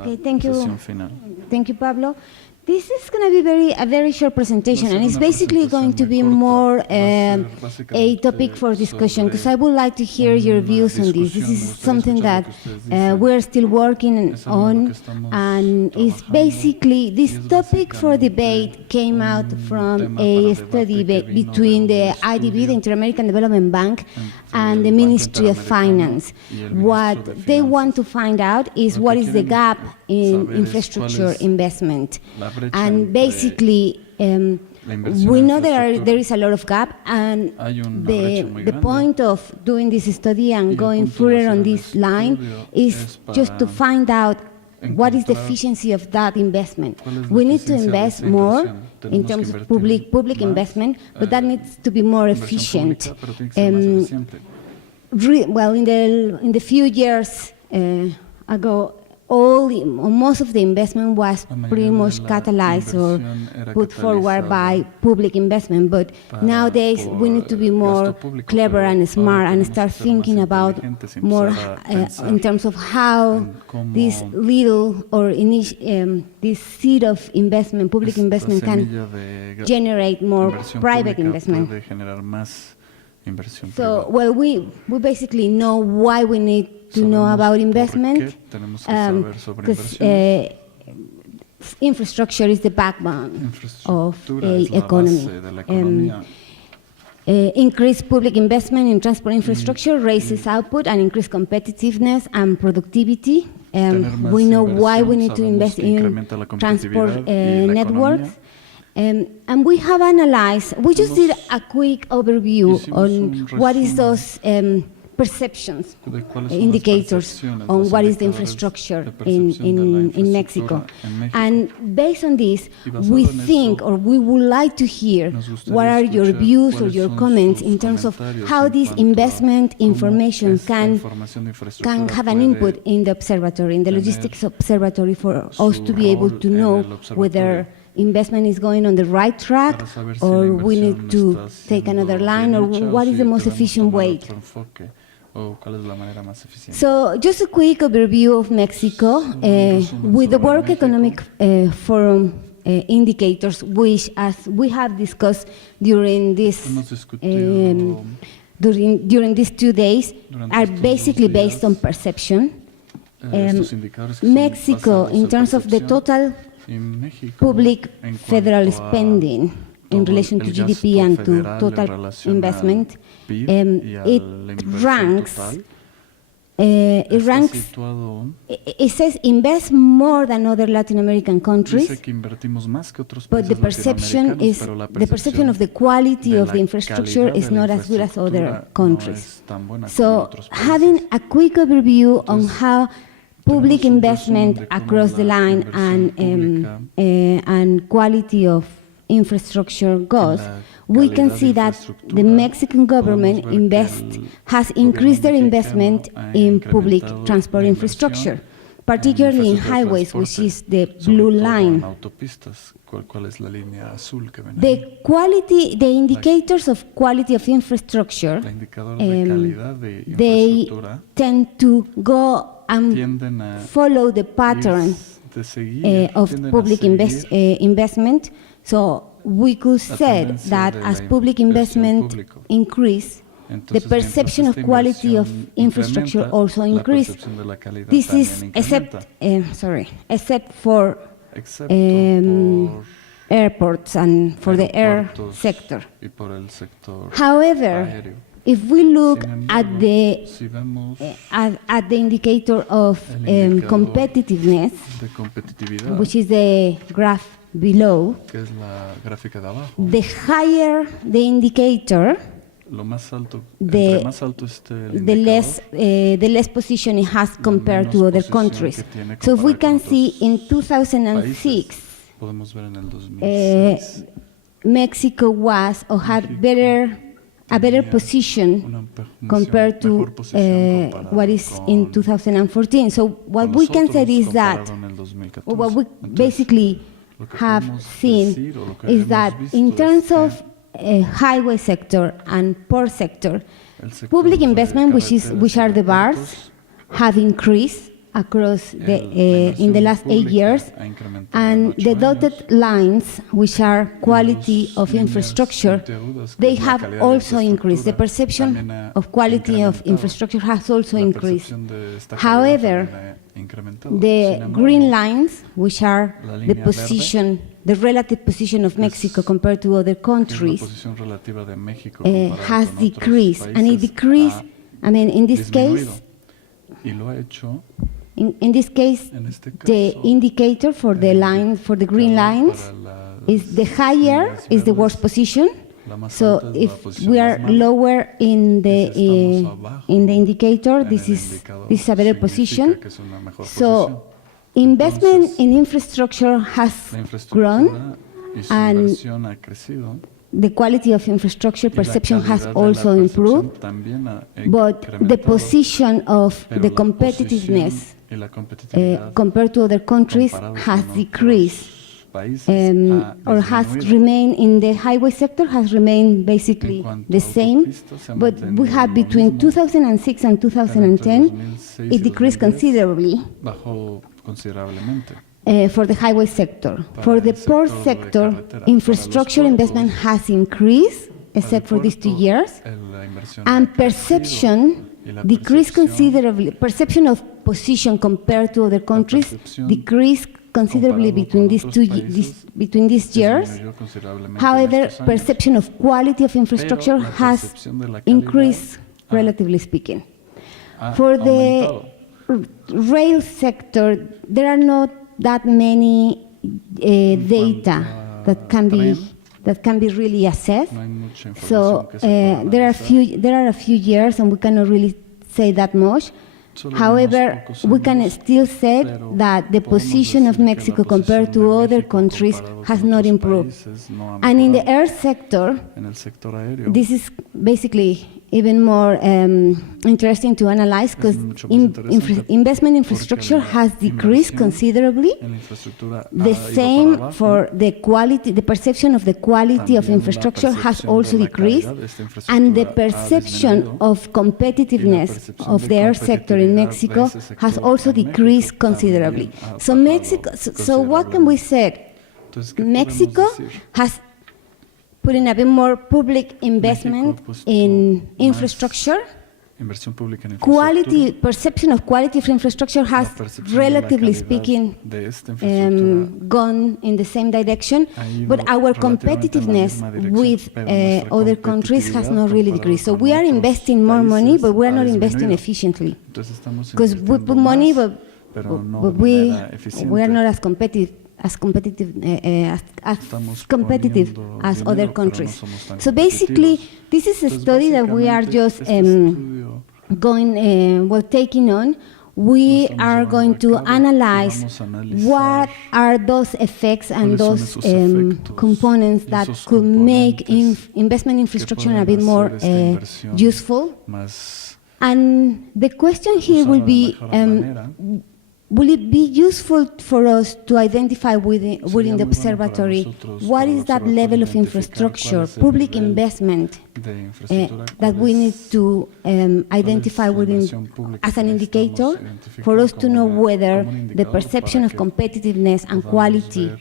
Okay, thank you. Thank you, Pablo. This is going to be a very short presentation, and it's basically going to be more a topic for discussion, because I would like to hear your views on this. This is something that we're still working on, and it's basically, this topic for debate came out from a study between the IDB, the Inter-American Development Bank, and the Ministry of Finance. What they want to find out is what is the gap in infrastructure investment. And basically, we know there is a lot of gap, and the point of doing this study and going further on this line is just to find out what is the efficiency of that investment. We need to invest more in terms of public investment, but that needs to be more efficient. Well, in the few years ago, most of the investment was pretty much catalyzed or put forward by public investment, but nowadays we need to be more clever and smart and start thinking about more in terms of how this little or this seed of investment, public investment, can generate more private investment. So, well, we basically know why we need to know about investment, because infrastructure is the backbone of the economy. Increased public investment in transport infrastructure raises output and increased competitiveness and productivity. We know why we need to invest in transport networks. And we have analyzed, we just did a quick overview on what is those perceptions, indicators on what is the infrastructure in Mexico. And based on this, we think, or we would like to hear, what are your views or your comments in terms of how this investment information can have an input in the observatory, in the logistics observatory, for us to be able to know whether investment is going on the right track, or we need to take another line, or what is the most efficient way. So just a quick overview of Mexico with the World Economic Forum indicators, which, as we have discussed during this during these 2 days, are basically based on perception. Mexico, in terms of the total public federal spending in relation to GDP and to total investment, it says invest more than other Latin American countries, but the perception of the quality of the infrastructure is not as good as other countries. So having a quick overview on how public investment across the line and quality of infrastructure goes, we can see that the Mexican government has increased their investment in public transport infrastructure, particularly in highways, which is the blue line. The indicators of quality of infrastructure, they tend to go and follow the pattern of public investment. So we could say that as public investment increase, the perception of quality of infrastructure also increase. This is except for airports and for the air sector. However, if we look at the indicator of competitiveness, which is the graph below, the higher the indicator, the less position it has compared to other countries. So if we can see in 2006, Mexico was or had a better position compared to what is in 2014. So what we can say is that, or what we basically have seen is that in terms of highway sector and port sector, public investment, which are the bars, have increased across in the last 8 years, and the dotted lines, which are quality of infrastructure, they have also increased. The perception of quality of infrastructure has also increased. However, the green lines, which are the position, the relative position of Mexico compared to other countries, has decreased. And it decreased, I mean, in this case, in this case, the indicator for the line, for the green lines, is the higher is the worst position. So if we are lower in the indicator, this is a better position. So investment in infrastructure has grown, and the quality of infrastructure perception has also improved, but the position of the competitiveness compared to other countries has decreased. Or has remained in the highway sector, has remained basically the same, but we have between 2006 and 2010, it decreased considerably for the highway sector. For the port sector, infrastructure investment has increased, except for these 2 years, and perception decreased considerably. Perception of position compared to other countries decreased considerably between these years. However, perception of quality of infrastructure has increased, relatively speaking. For the rail sector, there are not that many data that can be really assessed. So there are a few years, and we cannot really say that much. However, we can still say that the position of Mexico compared to other countries has not improved. And in the air sector, this is basically even more interesting to analyze, because investment infrastructure has decreased considerably. The same for the quality, the perception of the quality of infrastructure has also decreased, and the perception of competitiveness of the air sector in Mexico has also decreased considerably. So so what can we say? Mexico has put in a bit more public investment in infrastructure. Quality, perception of quality of infrastructure has, relatively speaking, gone in the same direction, but our competitiveness with other countries has not really decreased. So we are investing more money, but we are not investing efficiently. Because we put money, but we are not as competitive as other countries. So basically, this is a study that we are just taking on. We are going to analyze what are those effects and those components that could make investment infrastructure a bit more useful. And the question here will be, will it be useful for us to identify within the observatory what is that level of infrastructure, public investment, that we need to identify within as an indicator for us to know whether the perception of competitiveness and quality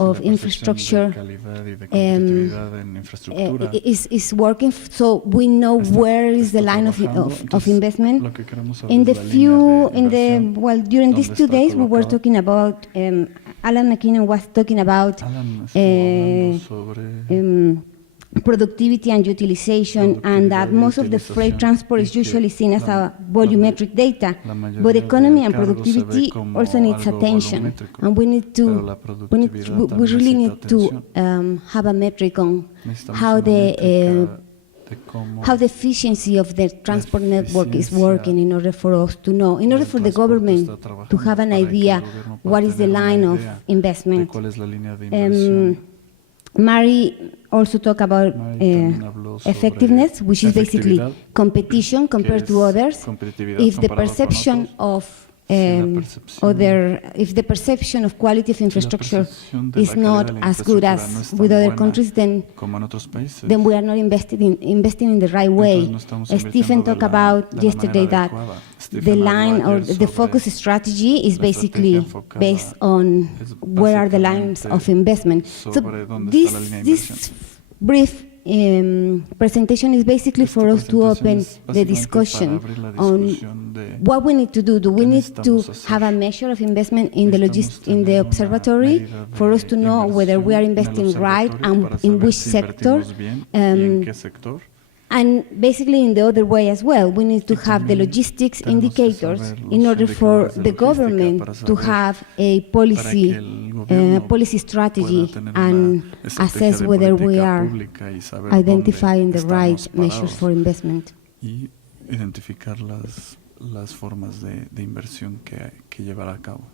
of infrastructure is working, so we know where is the line of investment. During these 2 days, we were talking about, Alan McKinnon was talking about productivity and utilization, and that most of the freight transport is usually seen as a volumetric data, but economy and productivity also needs attention, and we really need to have a metric on how the efficiency of the transport network is working, in order for us to know, in order for the government to have an idea what is the line of investment. Mary also talked about effectiveness, which is basically competition compared to others. If the perception of if the perception of quality of infrastructure is not as good as with other countries, then we are not investing in the right way. Stephen talked about yesterday that the line or the focus strategy is basically based on where are the lines of investment. So this brief presentation is basically for us to open the discussion on what we need to do. Do we need to have a measure of investment in the observatory for us to know whether we are investing right and in which sector? And basically in the other way as well, we need to have the logistics indicators in order for the government to have a policy strategy and assess whether we are identifying the right measures for investment. Y identificar las formas de inversión que llevar a cabo.